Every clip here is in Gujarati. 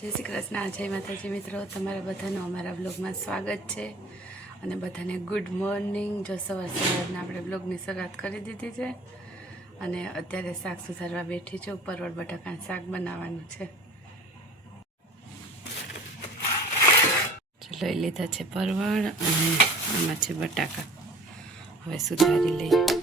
જય શ્રી કૃષ્ણ. જય માતાજી મિત્રો, તમારા બધાનું અમારા બ્લોગમાં સ્વાગત છે. અને બધાને ગુડ મોર્નિંગ જો સવાર સવારના આપણે બ્લોગની શરૂઆત કરી દીધી છે. અને અત્યારે શાક સુધારવા બેઠી છું. પરવળ બટાકાનું શાક બનાવવાનું છે. લઈ લીધા છે પરવળ અને આમાં છે બટાકા. હવે સુધારી લઈએ.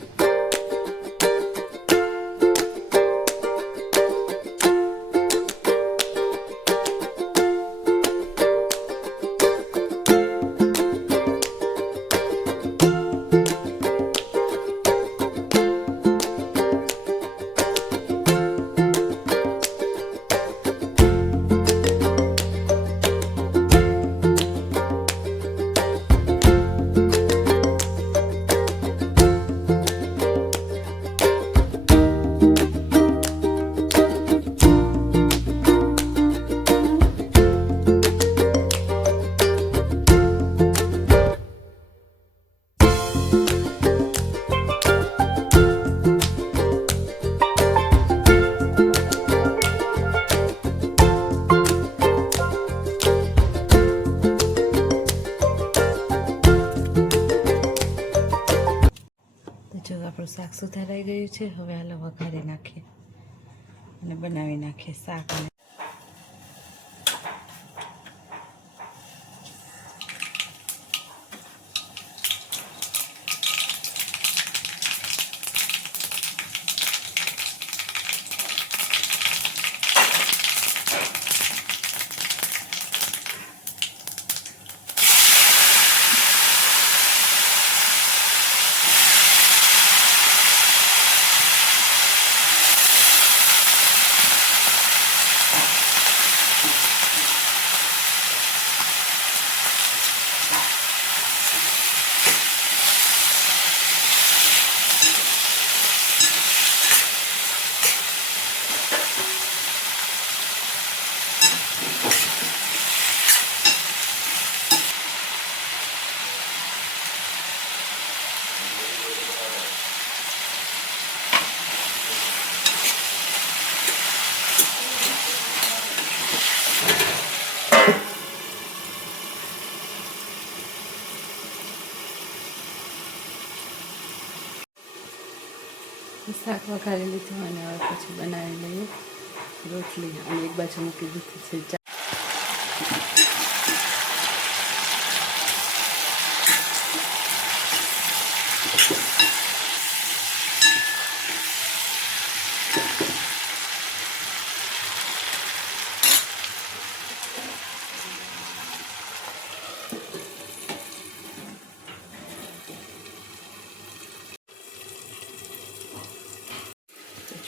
આપણું શાક સુધારાઈ ગયું છે. હવે હાલો વઘારી નાખીએ અને બનાવી નાખીએ શાક શાક વઘારી લીધું અને હવે પછી બનાવી લઈએ રોટલી. અને એક બાજુ મૂકી દીધી છે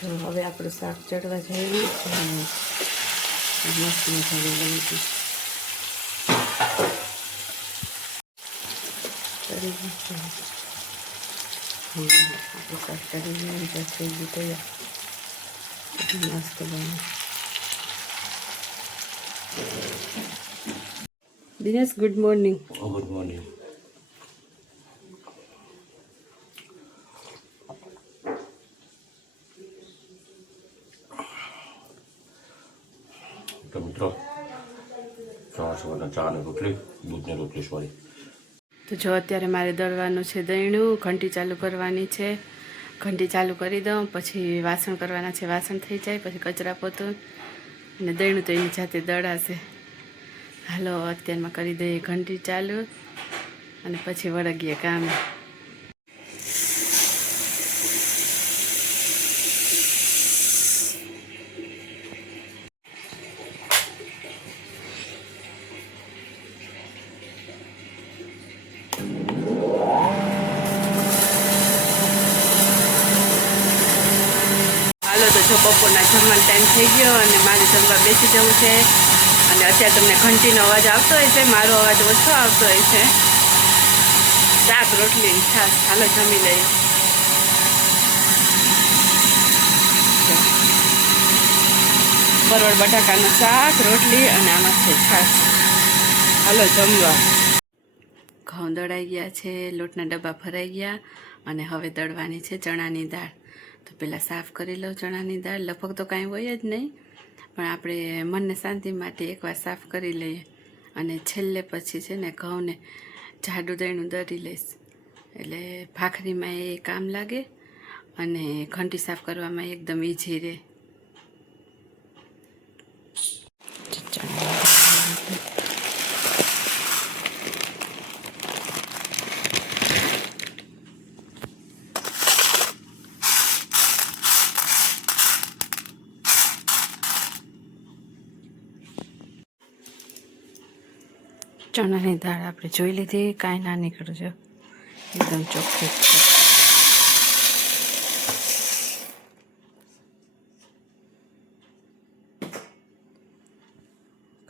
તો હવે આપણું શાક ચડવા જઈએ મસ્ત મસાલો આપણું શાક ચડી ગયું થઈ ગયું તૈયાર. મસ્ત બને. Dinesh good morning good good તો મિત્રો સવાર સવારના રોટલી દૂધની રોટલી સોરી તો જો અત્યારે મારે દળવાનું છે દહીણું ઘંટી ચાલુ કરવાની છે. ઘંટી ચાલુ કરી દઉં, પછી વાસણ કરવાના છે, વાસણ થઈ જાય, પછી કચરા પોતું. અને દહીણું તો એની જાતે દળાશે. હાલો, અત્યારમાં કરી દઈએ ઘંટી ચાલુ, અને પછી વળગીએ કામે. હાલો તો જો બપોરના જમવાનો ટાઈમ થઈ ગયો અને મારે જમવા બેસી જવું છે. અને અત્યારે તમને ઘંટીનો અવાજ આવતો હોય છે, મારો અવાજ ઓછો આવતો હોય છે. શાક, રોટલી છાશ. હાલો, જમી લઈએ. પરવળ, બટાકાનું શાક, રોટલી અને આમાં છે છાશ. હાલો, જમવા. ઘઉં દળાઈ ગયા છે, લોટના ડબ્બા ભરાઈ ગયા અને હવે દળવાની છે ચણાની દાળ. તો પહેલાં સાફ કરી લઉં ચણાની દાળ. લગભગ તો કાંઈ હોય જ નહીં, પણ આપણે મનને શાંતિ માટે એકવાર સાફ કરી લઈએ અને છેલ્લે પછી છે ને ઘઉંને જાડું દહીંનું દરી લઈશ. એટલે ભાખરીમાં એ કામ લાગે અને ઘંટી સાફ કરવામાં એકદમ ઈઝી રહે. ચણાની દાળ આપણે જોઈ લીધી, કાંઈ ના નીકળજો એકદમ ચોખ્ખી.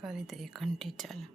છે કરી દઈએ, ઘંટી ચાલો.